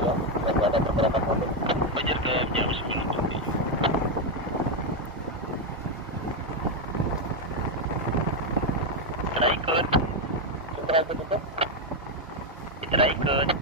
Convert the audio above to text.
ya, masih ada pergerakan mobil. Fajar kayak jam 10 tuh. Kita ikut. Setelah itu tutup, Kita ikut.